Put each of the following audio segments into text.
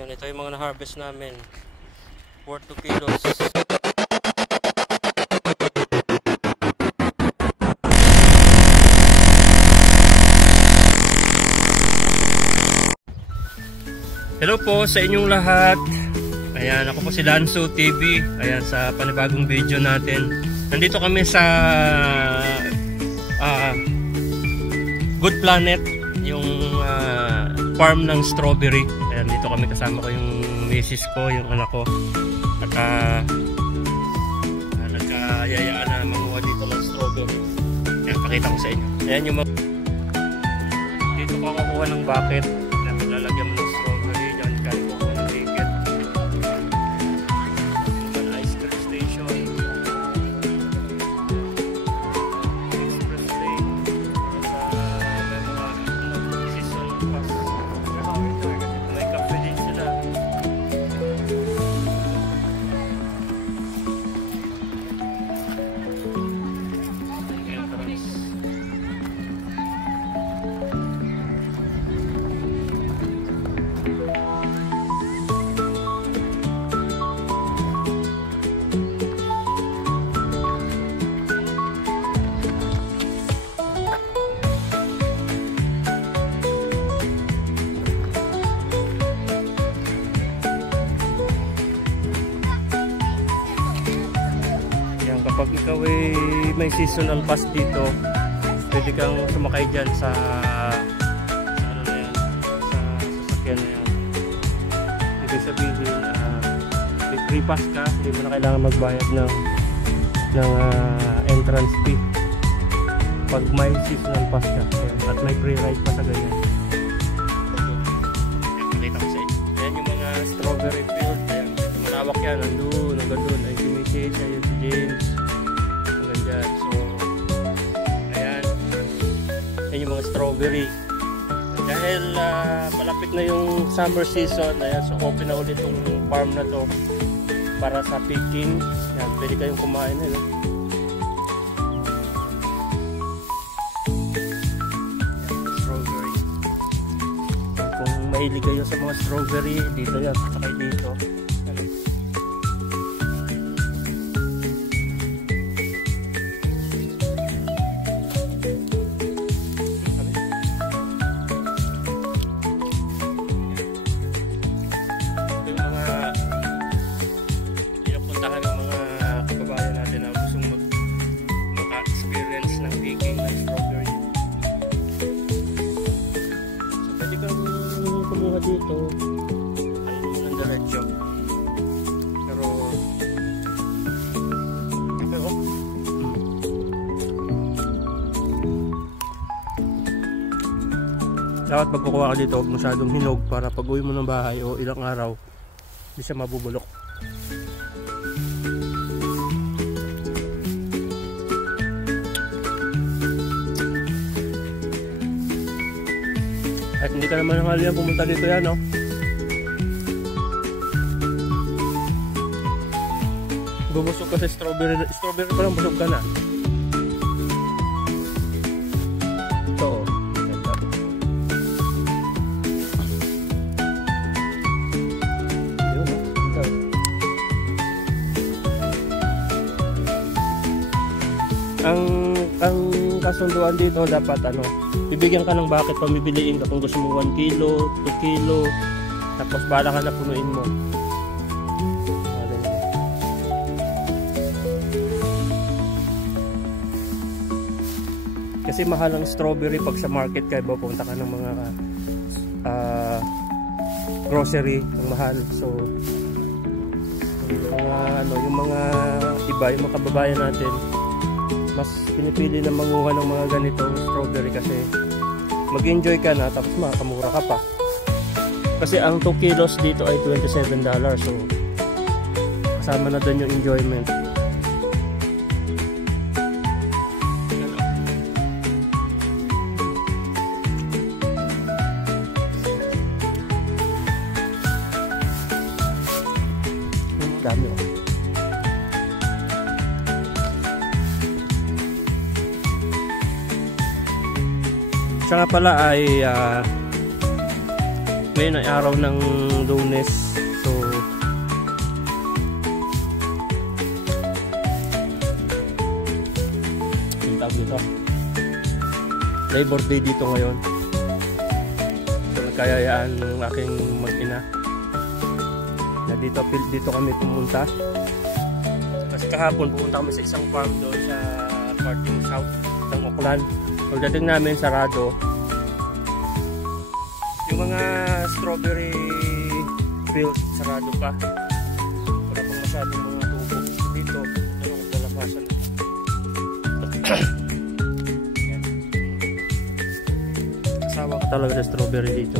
Yan, ito yung mga na-harvest namin. Worth 2 kilos. Hello po sa inyong lahat. Ayan, ako po si Danso TV. Ayan, sa panibagong video natin. Nandito kami sa Good Planet, yung farm ng strawberry. Ayan, dito kami, kasama ko yung misis ko, yung anak ko. At nagkayayaan na manguha dito ng strawberry. Ayan, pakita ko sa inyo. Ayan yung dito ko kukuha ng bucket. Ayan, lalagyan mo ng strawberry. Diyan ka kukuha ng ticket. Ito na ice cream station. Express lane. May mga season pass. May cafe din sila. Entrance. Kapag ikaw ay may seasonal pass dito, pwede kang sumakay dyan sa ano na yan, sa sasakyan na yan. Ibig sabihin, may free pass ka, hindi mo na kailangan magbayad ng entrance fee pag may seasonal pass ka. Ayan, at may free ride pa sa ganyan. Pakita ko sa inyo. Ayan yung mga strawberry field. Ayan, malawak yan, nandun, hanggang doon. Ay, si Mrs. ayun si James. So, ayan. Ayan yung mga strawberry. Dahil malapit na yung summer season, ayan, so open na ulit itong farm na to para sa picking. Ayan, pwede kayong kumain. Ayan, strawberry. Kung mahilig kayo sa mga strawberry, dito yan, sakay dito. Dito ang diretso, pero dapat pag kukuha ka dito huwag masyadong hinog para pag uwi mo ng bahay o ilang araw hindi siya mabubulok. At hindi ka naman nanghalian pumunta dito yan, no? Bubusog ka sa strawberry. Strawberry pa lang, busog ka na. Ito, oh. Ganda. Yun, oh. Ganda. Ang kasunduan dito dapat ano, bibigyan ka ng bucket, pamimiliin ka kung gusto mo 1 kilo, 2 kilo, tapos bala ka na punuin mo. Kasi mahal ang strawberry pag sa market kayo pupunta ka ng mga grocery, ang mahal. So yung mga iba, yung mga kababayan natin, mas pinipili na manguha ng mga ganitong strawberry kasi mag-enjoy ka na tapos makakamura ka pa. Kasi ang 2 kilos dito ay $27. So kasama na doon yung enjoyment. Dami, oh. Siya nga pala ay Ngayon ay araw ng Lunes. So ang tawag dito, Labor Day dito ngayon. So nagkayayaan ng aking mag-ina na dito kami pumunta. Kasi kahapon pumunta kami sa isang farm doon sa parting south ng Auckland. Pagdating namin sarado. Yung mga strawberry field sarado pa. Wala pang masyadong mga tubo dito. Ano naglalakasan. Kasawa ka talaga sa strawberry dito.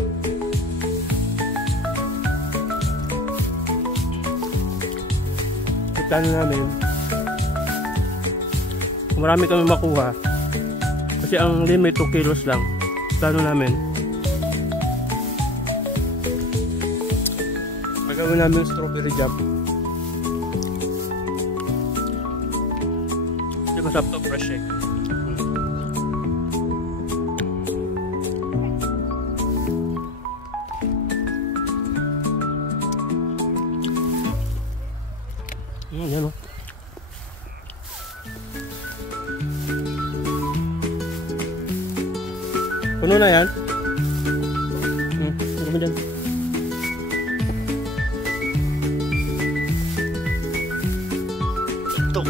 Plano namin kung marami kami makuha, kasi ang limit 2 kilos lang. Plano namin magawin namin strawberry jam. Hindi masarap to, fresh eh. Yan o. Puno na yan. Ano mo dyan? Ito.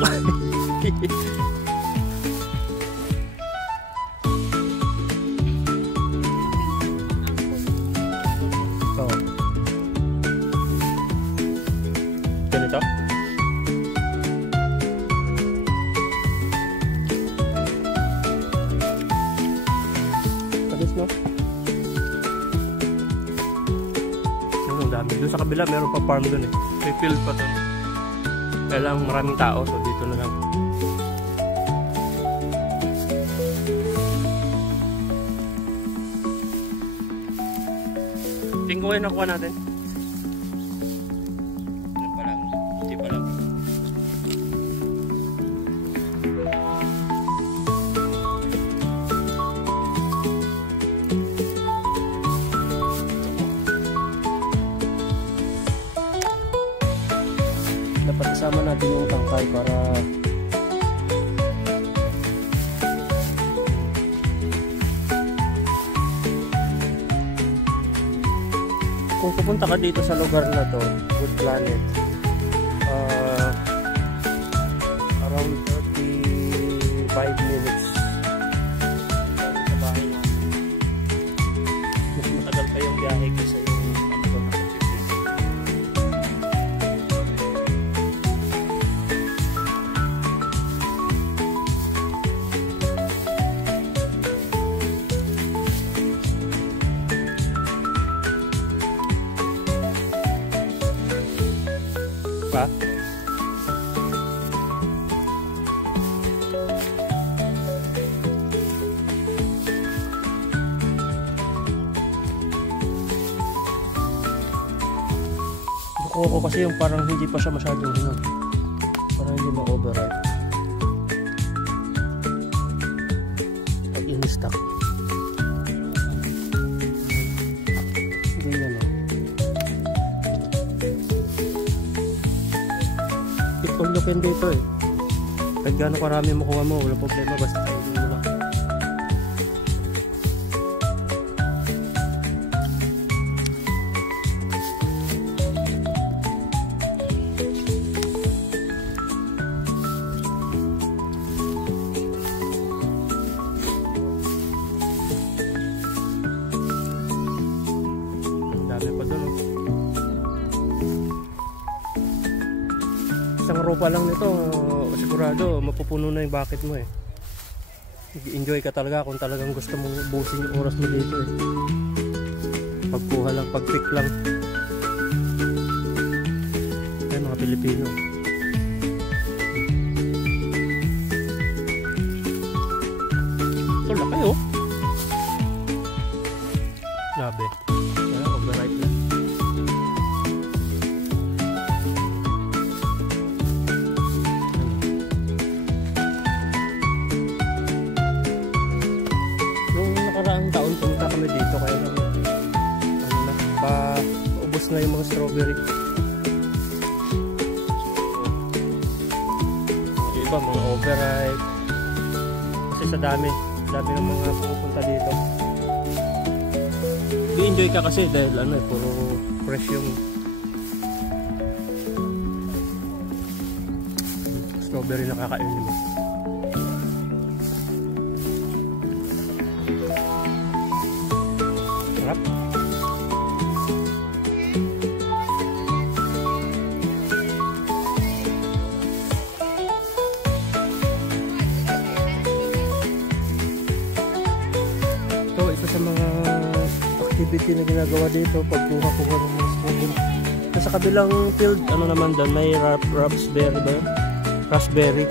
Oh. Ganito? No? Ang dami. Doon sa kabila meron pa farm doon eh. May field pa doon. Kaya lang maraming tao, so dito na lang. Tingko yung nakuha natin. Ano pa lang? Hindi pa lang. Dapat isama natin yung tangkay para kung pupunta ka dito sa lugar na to, Good Planet, around 35 minutes sa bahay na. Mas matagal pa yung biyahe kasi yung ano to nasa 50. Pa? Buko ko kasi yung parang hindi pa siya masyadong hinog. Parang hindi ma-overripe. Pag in-stock. Ganyan o. Ipaglukin dito eh. Kahit gano'ng karami makuha mo, wala problema, basta kainin mo lang. Ang dami pa doon oh. Isang ropa lang nito, sigurado mapupuno na yung bucket mo eh. Enjoy ka talaga kung talagang gusto mong ubusin yung oras mo dito eh. Pagkuha lang, pagpick lang. Ayan mga Pilipino. Ito laki oh. Grabe. Ayan, overripe na. Nakaraang taon punta kami dito kaya lang ano na, na yung mga strawberry. So, yung iba mga overripe. Kasi sa dami ng mga pupunta dito. I-enjoy ka kasi dahil ano eh, puro fresh yung strawberry na kakainin mo. Sarap. Ito, isa sa mga activity na ginagawa dito pagkuha-kuha ng mga strawberry. Sa kabilang field, ano naman doon, may raspberry ba yun? Raspberry.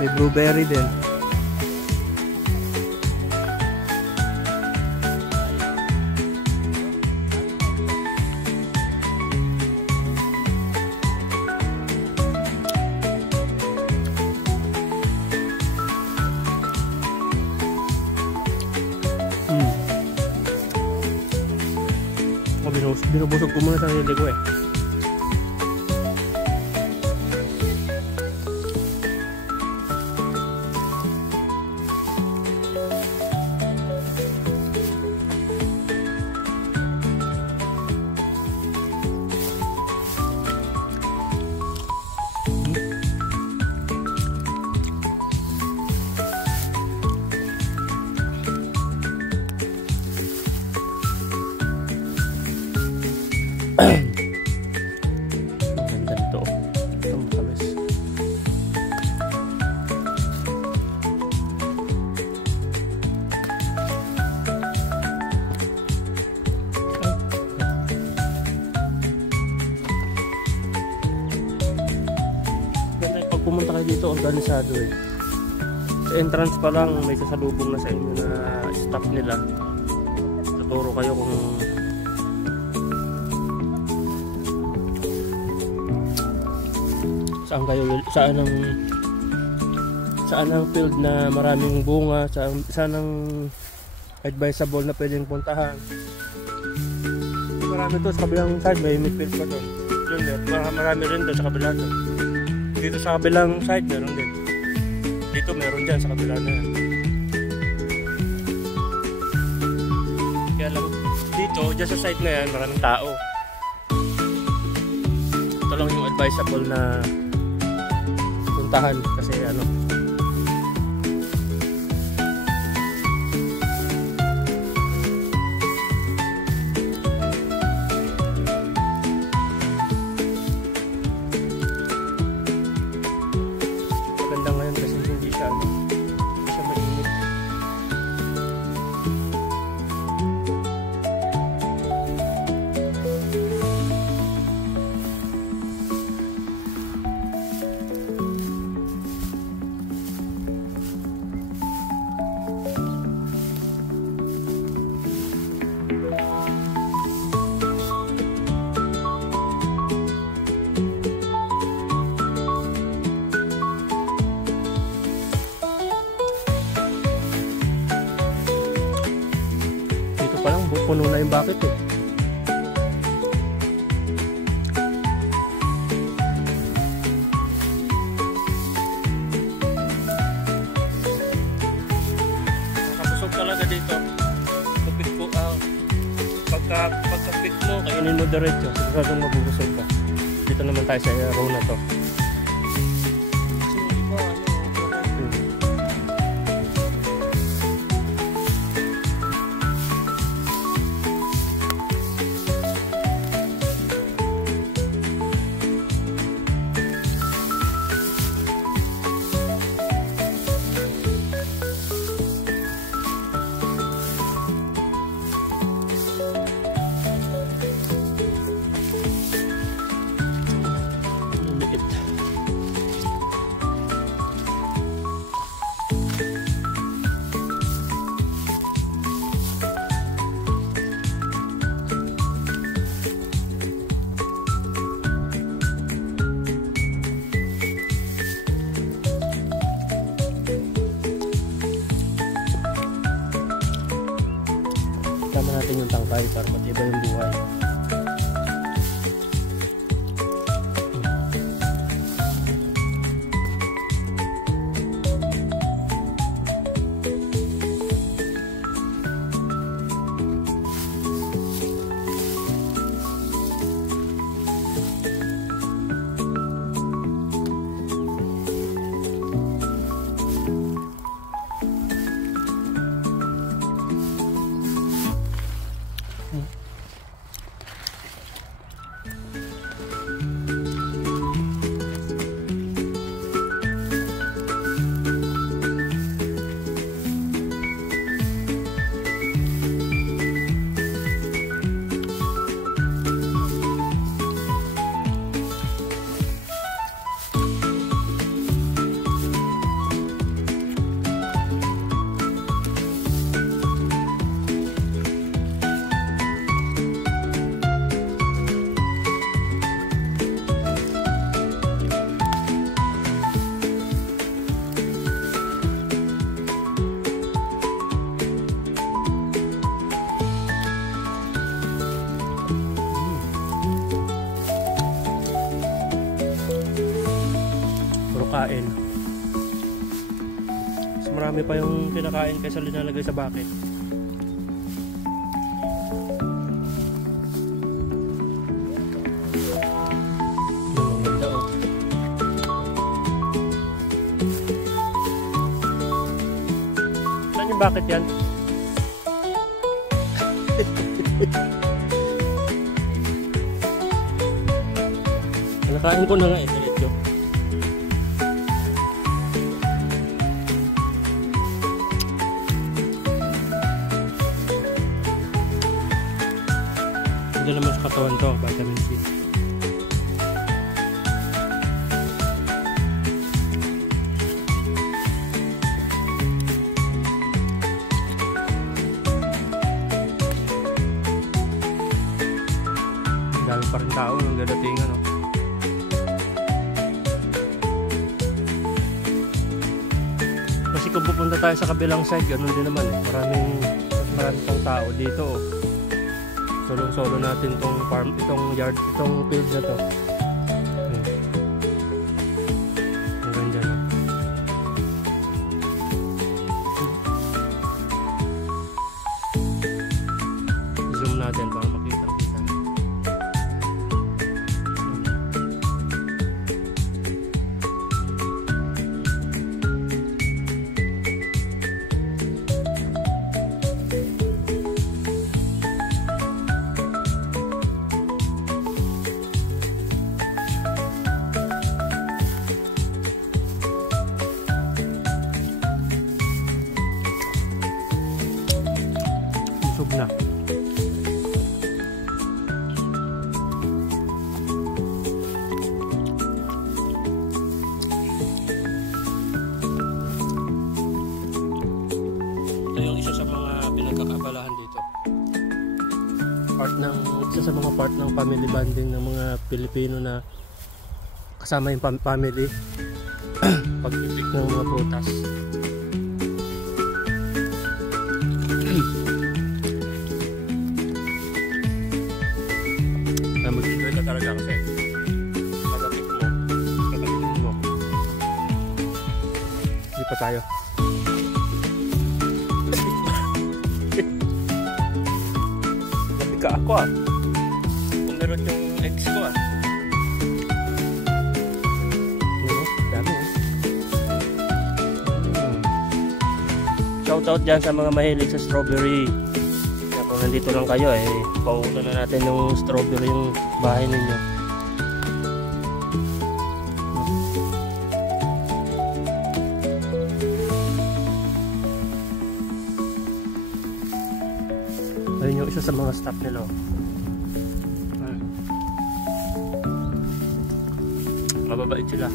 May blueberry din. Binubusog ko muna sa sarili ko eh. Maganda nito. Ito matamis. Ganda pag pumunta kayo dito, organisado eh. Sa entrance pa lang may sasalubong na sa inyo na staff nila. Tuturo kayo kung saan ang field na maraming bunga, saan ang advisable na pwedeng puntahan. Marami to sa kabilang side, may midfield pa doon. Marami rin doon sa kabila doon. Dito sa kabilang side meron din. Dito meron dyan sa kabila na yan. Kaya lang dito, dyan sa side na yan, maraming tao. Ito lang yung advisable na puntahan kasi ano, maganda ngayon kasi hindi siya mainit. Puno na yung bucket eh. Nakabusog talaga dito. Tupit ko pagka-pit mo, kainin mo diretso. Siguradong mabubusog ka. Dito naman tayo sa row na to. Liit. Isama natin yung tangkay para matibay yung buhay. Kain. Mas marami pa yung kinakain kaysa linalagay sa bucket. Ang ganda oh. Saan yung bucket yan? Kinakain ko na nga eh. Ganda naman sa katawan to, vitamin C. Dami pa rin tao nang dadatingan, no? Kasi kung pupunta tayo sa kabilang side, ganun din naman eh. Maraming pang tao dito oh. Solo natin tong farm, itong yard, itong field na to. Ang ganda na. Zoom natin para makita-kita. Busog na. Ito yung isa sa mga pinagkakabalahan dito. Isa sa mga part ng family bonding ng mga Pilipino na kasama yung family pag-ibig ng mga prutas. Mag-enjoy ka talaga kasi katapitin mo. Hindi pa tayo. Napika ako ah. Kung meron yung ex ko ah. Dami eh. Shoutout dyan sa mga mahilig sa strawberry. Kung nandito lang kayo eh, pauuna na natin yung strawberry yung bahay ninyo. Ayun yung isa sa mga staff nila. Mababait sila.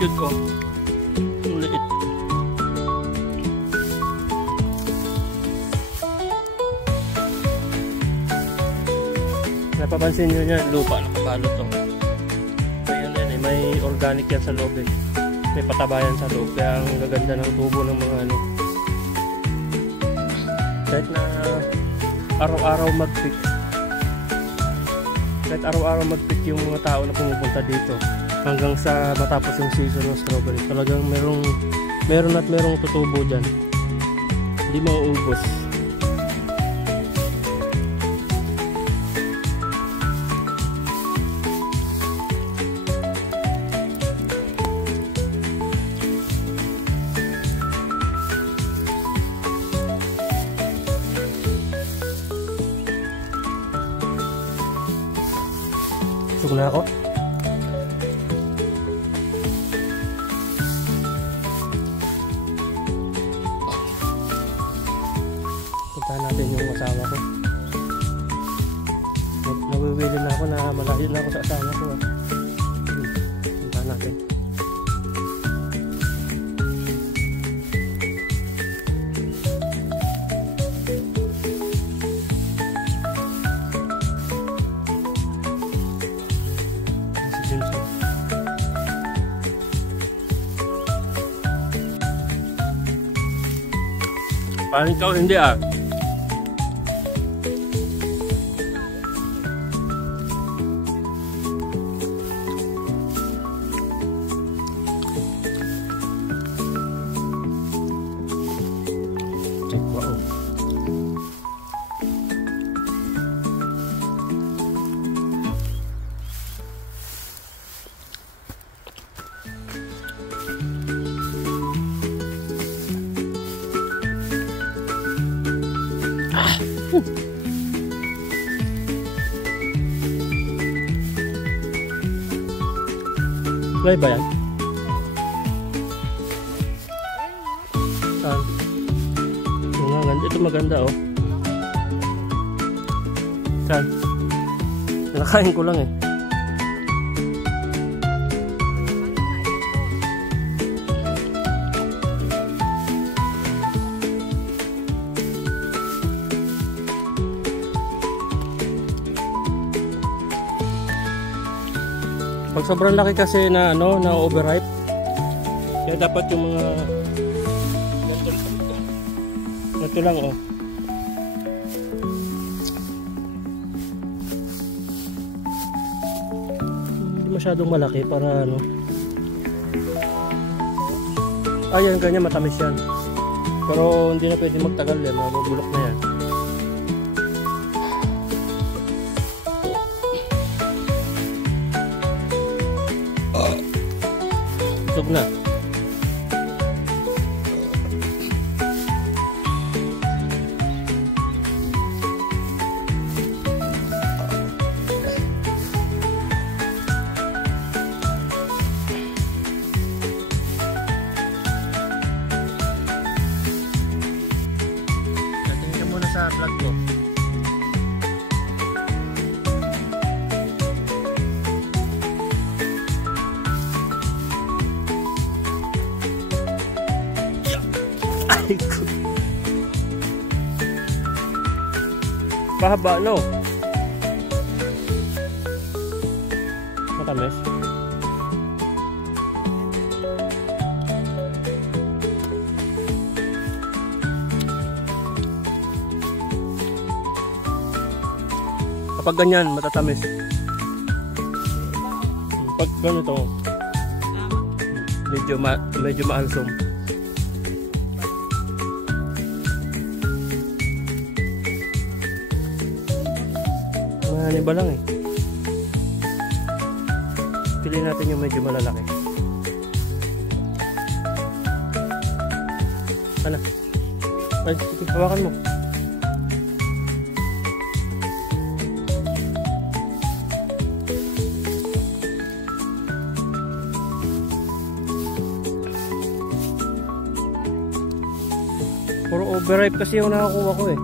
Cute ko. Ang liit. Napapansin nyo yan, lupa nakabalot to. Ayan yan eh, may organic yan sa loob eh. May patabayan sa loob, kaya ang gaganda ng tubo ng mga ano, kahit na araw-araw mag-pick. Kahit araw-araw mag-pick yung mga tao na pumupunta dito hanggang sa matapos yung season ng strawberry. Talagang meron at merong tutubo dyan. Hindi mauubos. Busog na ako. Puntahan natin yung asawa ko. Nawiwili na ako na malayo na ako sa asawa ko. Puntahan natin. Parang ikaw hindi ah. Wow. Play ba yan? Saan? Ito maganda oh. Saan? Nakakain ko lang eh. Pag sobrang laki kasi na na overripe, kaya dapat yung mga ganito lang oh. Hindi masyadong malaki para ayan, ganyan matamis yan. Pero hindi na pwede magtagal yan, mabubulok na yan. Busog na. Tingnan ka muna sa vlog ko. Pahaba no? Matamis. Kapag ganyan matatamis. Pag ganito medyo maalsom. Ano ba lang eh. Piliin natin yung medyo malalaki. Ano? Ay, sige, hawakan mo. Puro overripe kasi yung nakakuha ko eh.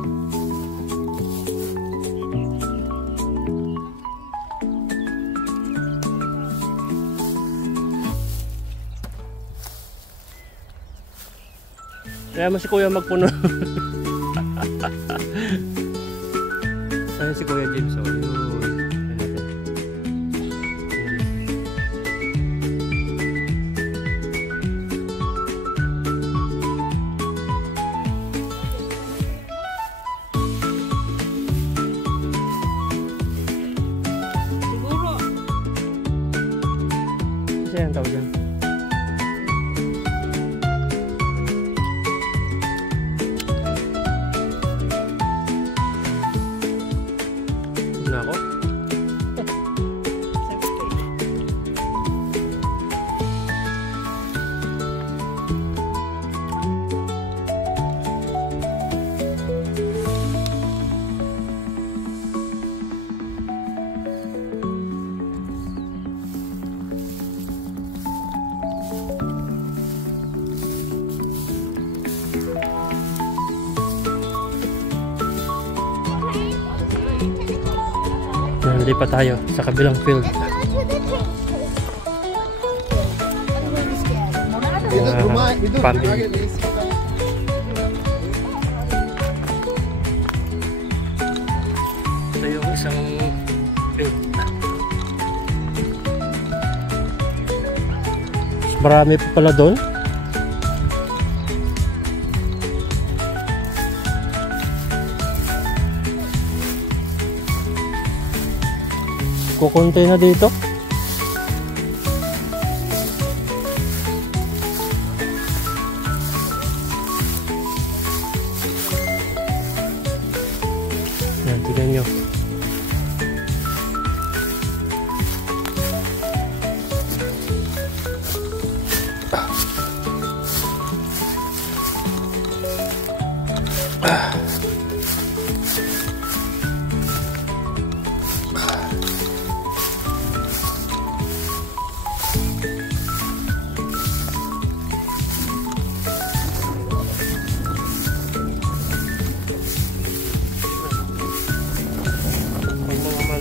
Kaya mo si Kuya magpuno. Ayun si Kuya James. So, lipat tayo sa kabilang field. Family. Ito yung isang field. Marami pa pala doon. Kukunti na dito. Yan, tignan nyo.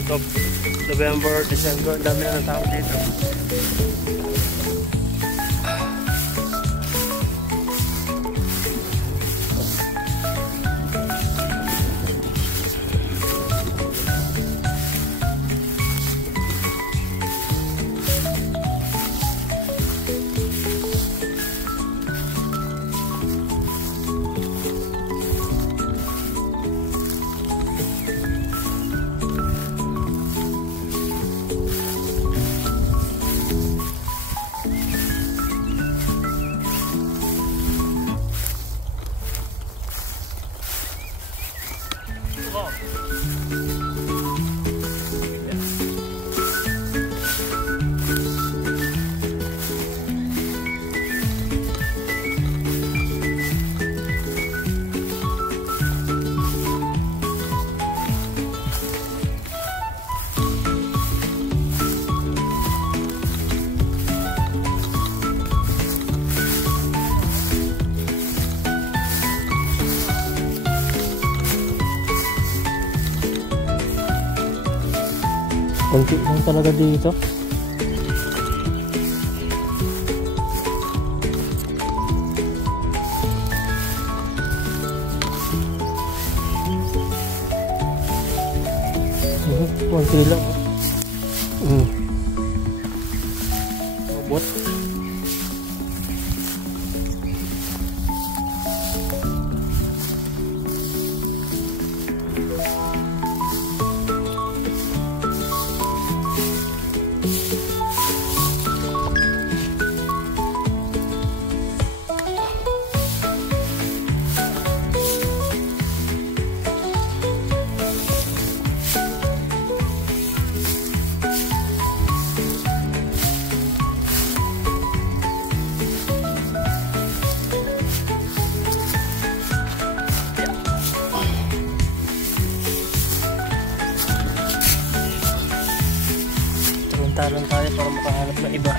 Of November, December, dami na ng tao dito. Konti lang talaga dito. Konti lang. Robot. Talon tayo para makahanap na iba.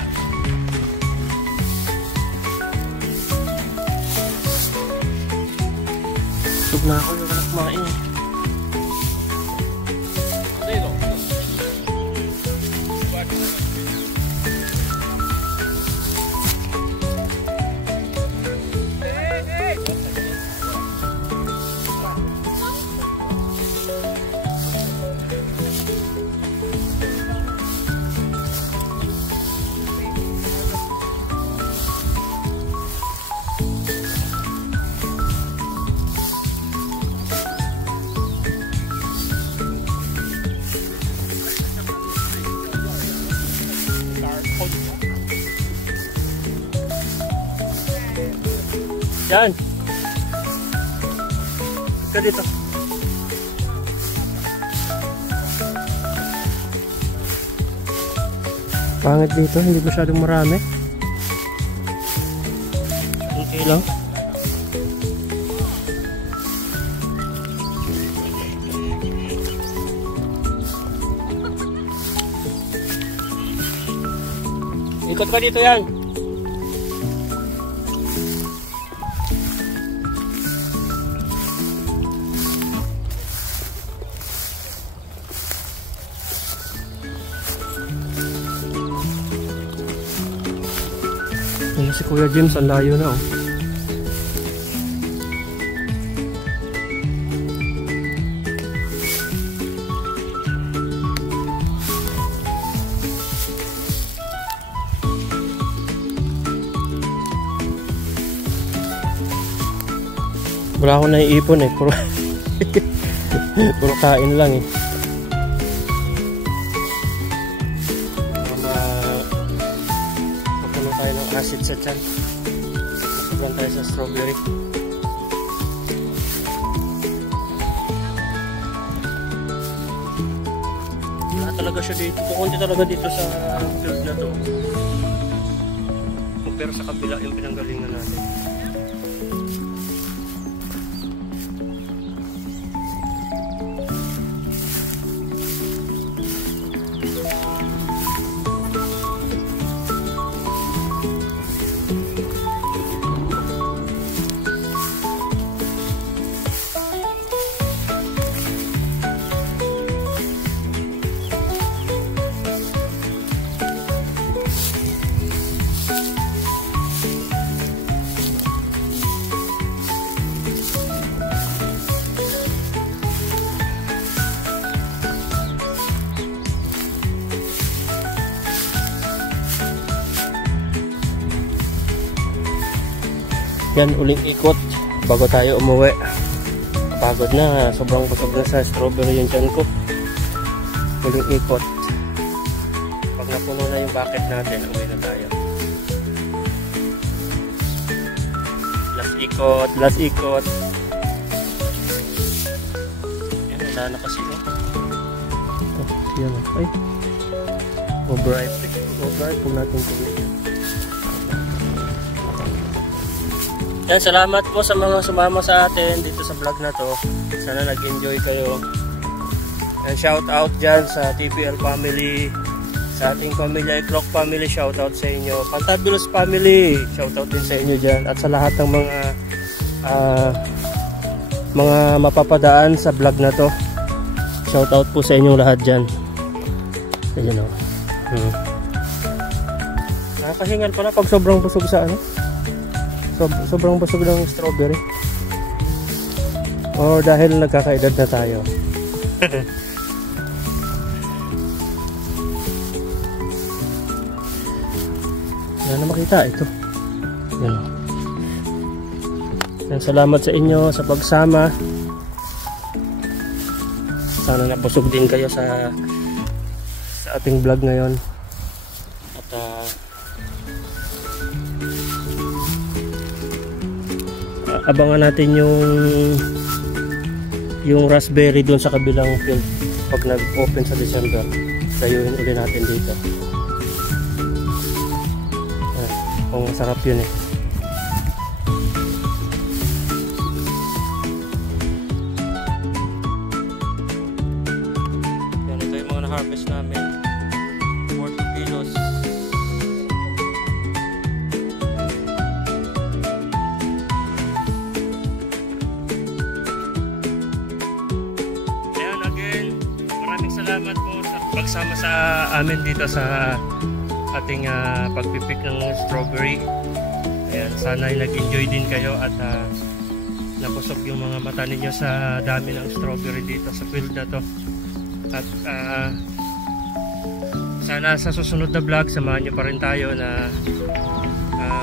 Tug na ako yung kumain. Yan. Ika dito. Pangit dito, hindi masyadong marami. Okay lang. Ikot ka dito yan. si Kuya James, ang layo na oh. Wala akong naiipon eh, puro puro kain lang eh. Mapuno tayo ng acid sa tiyan. Masugan tayo sa strawberry. Wala talaga siya dito. Kukunti talaga dito sa field na to. Pero sa kabila yung pinanggalingan natin. Yan, uling ikot bago tayo umuwi. Pagod na, sobrang busog na sa strawberry yung tiyan ko. Uling ikot. Pag napuno na yung bucket natin, uwi na tayo. Last ikot, last ikot. Yan, wala na kasi oh. Yan oh, ay overripe kung natin tuloy. Yan, salamat po sa mga sumama sa atin dito sa vlog na to. Sana nag-enjoy kayo. And shout out dyan sa TPL family, sa ating pamilya, Clock family, shout out sa inyo. Pantabulos family, shout out din sa inyo dyan. At sa lahat ng mga mapapadaan sa vlog na to, shout out po sa inyong lahat dyan. Ayun o. Nakakahingal pala pag sobrang busog sa ano. Sobrang busog ng strawberry. O dahil nagkakaedad na tayo. Wala na makita ito. Yan. Yan, salamat sa inyo sa pagsama. Sana nabusog din kayo sa ating vlog ngayon. At abangan natin yung raspberry doon sa kabilang field pag nag-open sa December. Dayuhin uli natin dito. Kung masarap yun eh. Yan, ito yung mga na-harvest namin. 40 kilos. Salamat po sa pagsama sa amin dito sa ating pagpipik ng strawberry. Ayan, sana ay nag-enjoy din kayo at nabusog yung mga mata ninyo sa dami ng strawberry dito sa field na to. At sana sa susunod na vlog samahan nyo pa rin tayo na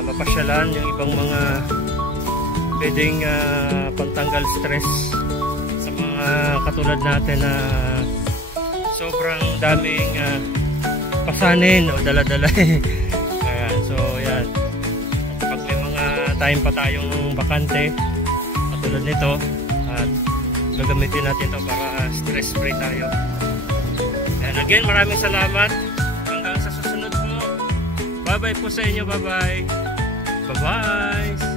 mapasyalan yung ibang mga pwedeng pantanggal stress sa mga katulad natin na sobrang daming pasanin o dala-dala. Ayan, so yan. At pag may mga time pa tayong bakante katulad nito, at gagamitin natin to para stress free tayo. And again, maraming salamat. Hanggang sa susunod po. Bye bye po sa inyo. Bye bye. Bye bye.